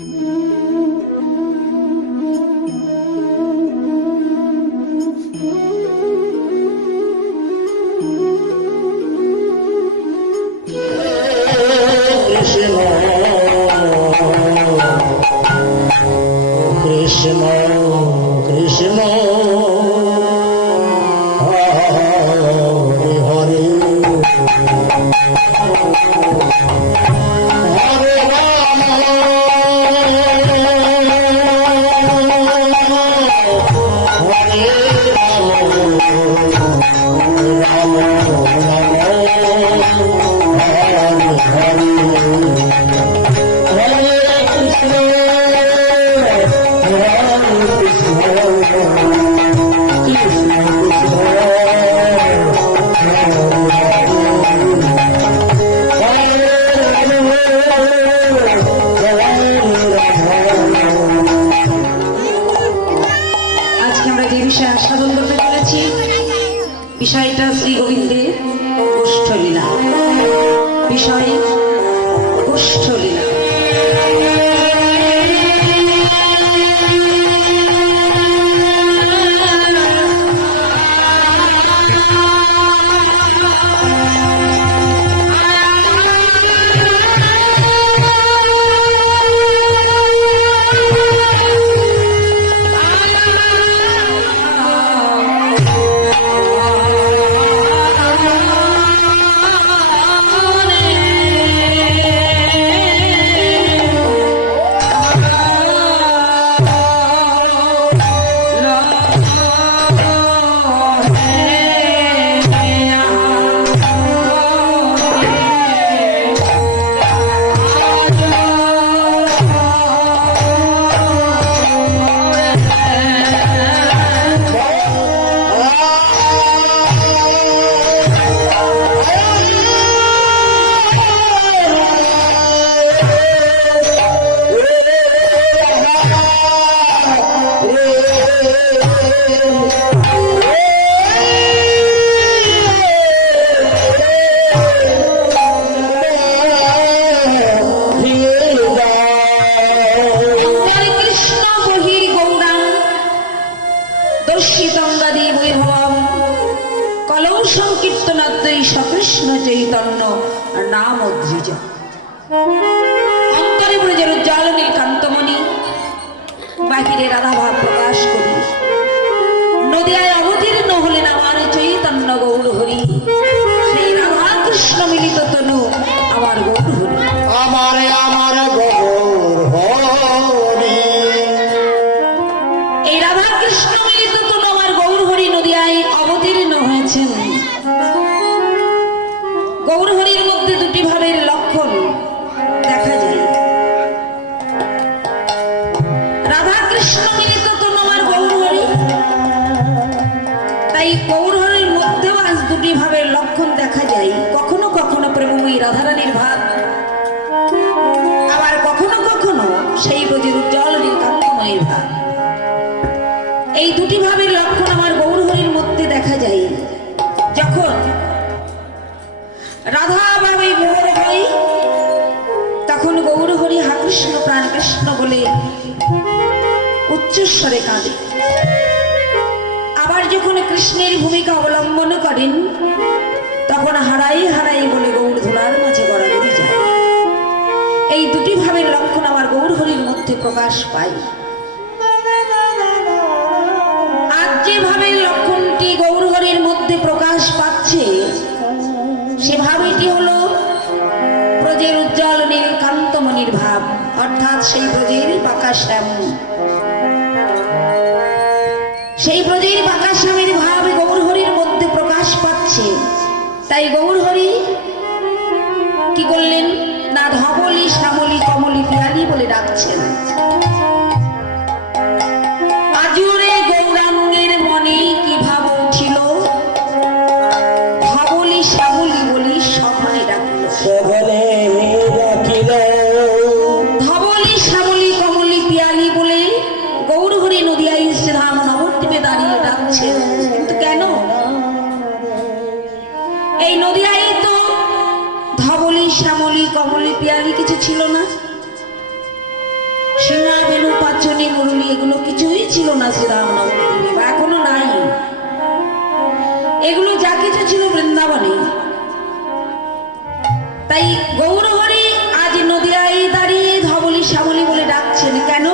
কৃষ্ণ বিষয়ে আস্বাদন করতে চলেছি বিষয়টা শ্রী গোবিন্দের গোষ্ঠলীলা বিষয় গোষ্ঠলীলা সংকীর্তনাদ্বৈ সকৃষ্ণ চৈতন্য নাম অদ্রিজ অন্তরে ব্রজের উজ্জ্বল নীলকান্তমণি বাহিরে রাধাভাব প্রকাশ করি। নদিয়ায় অবতীর্ণ হলেন আমার চৈতন্য গৌর হরি সেই রাধা কৃষ্ণ মিলিত তনু আমার গৌর হরি আমার আমার এই রাধা কৃষ্ণ মিলিত তনু আমার গৌর হরি নদিয়ায় অবতীর্ণ হয়েছেন। রাধারানীর ভাব। আবার কখনো কখনো সেই ব্রজের উজ্জ্বল নীলকান্তময়ের ভাব। এই দুটি ভাবের লক্ষণ আমার গৌরহরির মধ্যে দেখা যায়। যখন রাধা আবার ওই মোহর হয়, তখন গৌরহরি হা কৃষ্ণ প্রাণ কৃষ্ণ বলে উচ্চস্বরে কাঁদে। আবার যখন কৃষ্ণের ভূমিকা অবলম্বন করেন তখন হারাই হারাই বলে গৌর ধুলার মাঝে গড়াগড়ি যায়। এই দুটি ভাবের লক্ষণ আমার গৌরহরির মধ্যে প্রকাশ পায়। আজ যেভাবে লক্ষণটি গৌরহরির মধ্যে প্রকাশ পাচ্ছে সেভাবে এটি হলো ব্রজের উজ্জ্বল নীলকান্তমণির ভাব। অর্থাৎ সেই ব্রজের বাঁকা শ্যাম সেই ব্রজের বাঁকা শ্যামের ভাব গৌরহরির মধ্যে প্রকাশ পাচ্ছে। তাই গৌর হরি কি করলেন? না ধবলি শ্যামলি কমলি পিয়ালি বলে ডাকছেন। আজুরে গৌরাঙ্গের মনে ধবলি শ্যামলি ধবলি শ্যামলি কমলি দাঁড়িয়ে কমলে পিয়ালি কিছু ছিল না। সিংহা বেলু পাঁচনি মুরুলি, এগুলো কিছুই ছিল না শ্রীরামনবমী এখনও নাই। এগুলো যা কিছু ছিল বৃন্দাবনে। তাই গৌরহরি আজ নদিয়ায় দাঁড়িয়ে ধবলি শ্যামলি বলে ডাকছেন। কেন?